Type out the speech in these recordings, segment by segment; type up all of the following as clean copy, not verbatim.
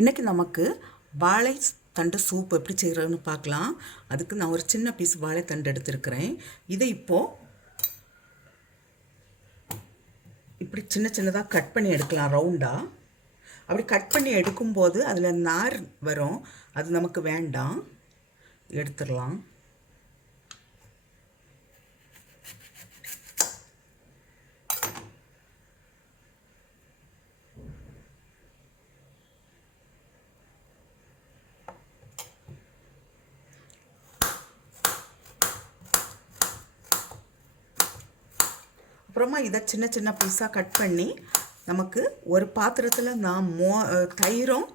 இன்றைக்கி நமக்கு வாழை தண்டு சூப் எப்படி செய்கிறதுன்னு பார்க்கலாம். அதுக்கு நான் ஒரு சின்ன பீஸ் வாழைத்தண்டு எடுத்துருக்கிறேன். இதை இப்போது இப்படி சின்ன சின்னதாக கட் பண்ணி எடுக்கலாம் ரவுண்டாக. அப்படி கட் பண்ணி எடுக்கும்போது அதில் நார் வரும், அது நமக்கு வேண்டாம், எடுத்துடலாம். அப்புறமா இதை சின்ன சின்ன பீஸாக கட் பண்ணி நமக்கு ஒரு பாத்திரத்தில் நான் தயிரும்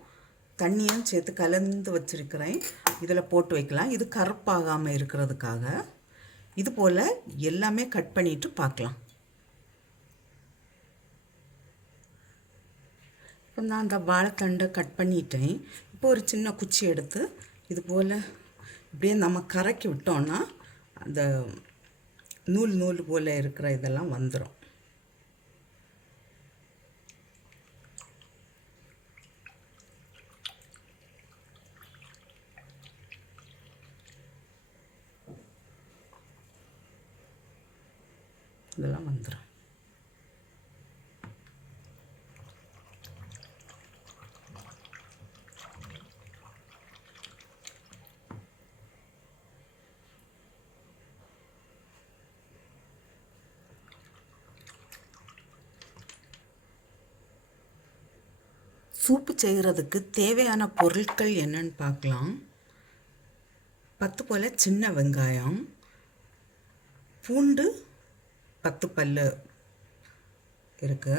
தண்ணியும் சேர்த்து கலந்து வச்சுருக்கிறேன். இதில் போட்டு வைக்கலாம், இது கருப்பாகாமல் இருக்கிறதுக்காக. இது போல் எல்லாமே கட் பண்ணிவிட்டு பார்க்கலாம். இப்போ நான் அந்த வாழைத்தண்டை கட் பண்ணிட்டேன். இப்போ ஒரு சின்ன குச்சி எடுத்து இது போல் இப்படியே நம்ம கறக்கி விட்டோன்னா அந்த நூல் நூல் போல் இருக்கிற இதெல்லாம் வந்துடும். இதெல்லாம் வந்துடும். சூப்பு செய்கிறதுக்கு தேவையான பொருட்கள் என்னன்னு பார்க்கலாம். 10 போல் சின்ன வெங்காயம், பூண்டு 10 பல் இருக்குது.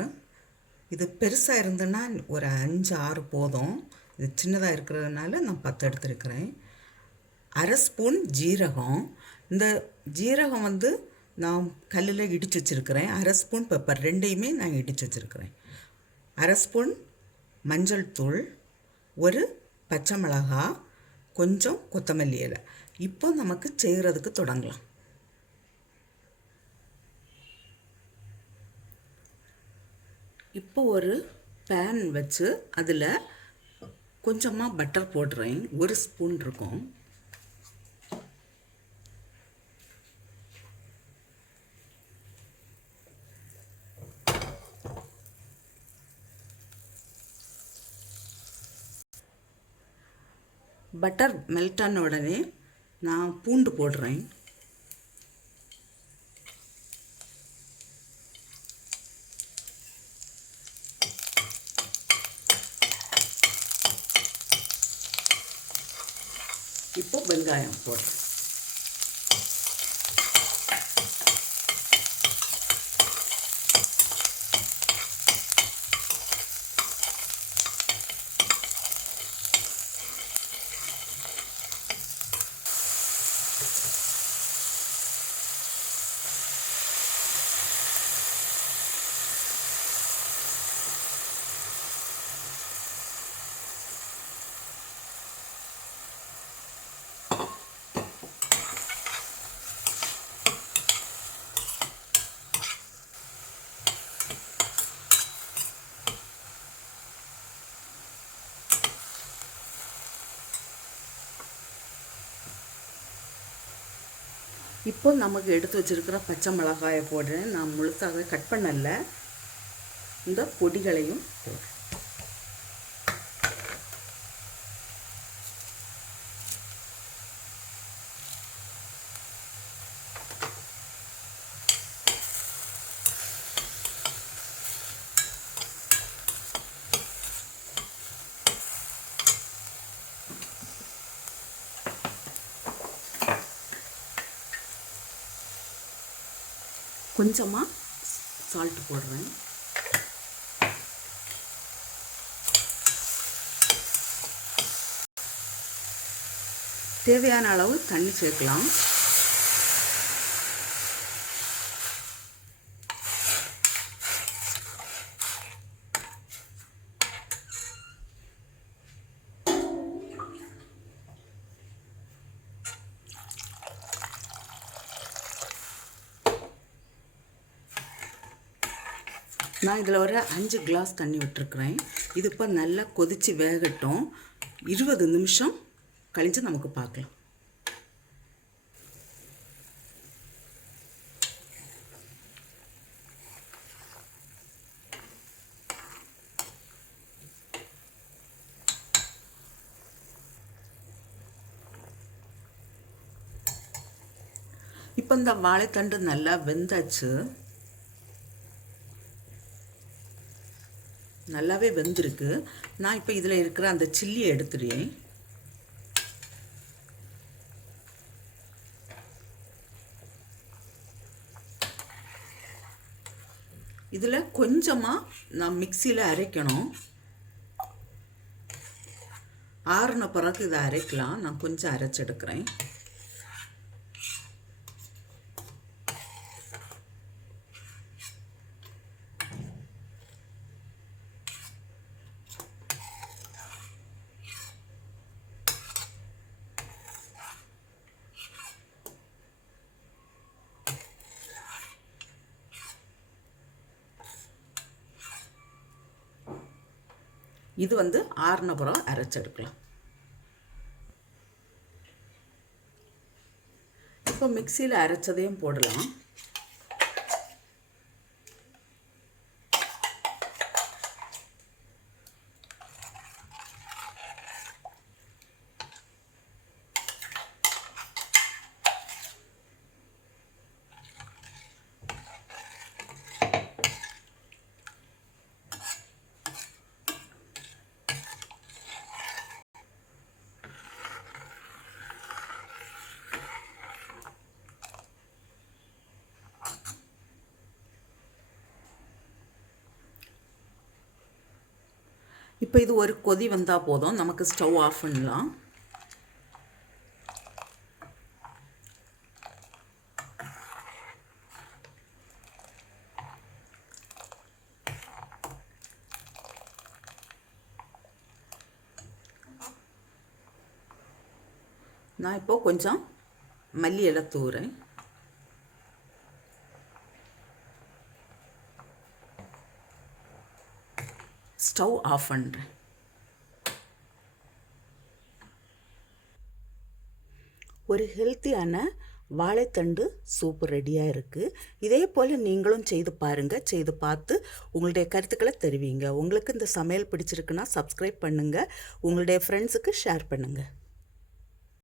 இது பெருசாக இருந்ததுன்னா ஒரு 5-6 போதும். இது சின்னதாக இருக்கிறதுனால நான் 10 எடுத்துருக்கிறேன். 1/2 ஸ்பூன் ஜீரகம். இந்த ஜீரகம் நான் கல்லில் இடித்து வச்சுருக்கிறேன். 1/2 ஸ்பூன் பெப்பர், ரெண்டையுமே நான் இடித்து வச்சுருக்கிறேன். 1/2 ஸ்பூன் மஞ்சள் தூள், ஒரு பச்சை மிளகா, கொஞ்சம் கொத்தமல்லி இலை. இப்போ நமக்கு செய்கிறதுக்கு தொடங்கலாம். இப்போ ஒரு பேன் வச்சு அதில் கொஞ்சமாக பட்டர் போடுறேன். 1 ஸ்பூன் இருக்கும். பட்டர் மெல்ட் ஆன உடனே நான் பூண்டு போடுறேன். இப்போ வெங்காயம் போடுறேன். இப்போ நமக்கு எடுத்து வச்சுருக்கிற பச்சை மிளகாயை போடுறேன். நான் முழுசாக கட் பண்ணல, இந்த பொடிகளையும் போடுறேன். கொஞ்சமாக சால்ட் போடுறேன். தேவையான அளவு தண்ணி சேர்க்கலாம். நான் இதில் ஒரு 5 கிளாஸ் தண்ணி விட்டுருக்குறேன். இது இப்போ நல்லா கொதித்து வேகட்டும். 20 நிமிஷம் கழிஞ்சு நமக்கு பார்க்கலாம். இப்போ இந்த வாழைத்தண்டு நல்லா வெந்தாச்சு. நல்லாவே வெந்திருக்கு. நான் இப்போ இதில் இருக்கிற அந்த சில்லியை எடுத்துடுறேன். இதில் கொஞ்சமாக நான் மிக்சியில் அரைக்கணும். ஆறுன பிறகு இதை அரைக்கலாம். நான் கொஞ்சம் அரைச்செடுக்கிறேன். இது ஆறுன பிறகு அரைச்செடுக்கலாம். இப்போ மிக்சியில் அரைச்சதையும் போடலாம். இப்போ இது ஒரு கொதி வந்தால் போதும், நமக்கு ஸ்டவ் ஆஃப் பண்ணலாம். நான் இப்போ கொஞ்சம் மல்லி இலை தூவுறேன். ஸ்டவ் ஆஃப் பண்ணுறேன். ஒரு ஹெல்த்தியான வாழைத்தண்டு சூப் ரெடியாக இருக்குது. இதே போல் நீங்களும் செய்து பாருங்கள். செய்து பார்த்து உங்களுடைய கருத்துக்களை தெரிவிங்க. உங்களுக்கு இந்த சமையல் பிடிச்சிருக்குன்னா சப்ஸ்கிரைப் பண்ணுங்கள். உங்களுடைய ஃப்ரெண்ட்ஸுக்கு ஷேர் பண்ணுங்கள்.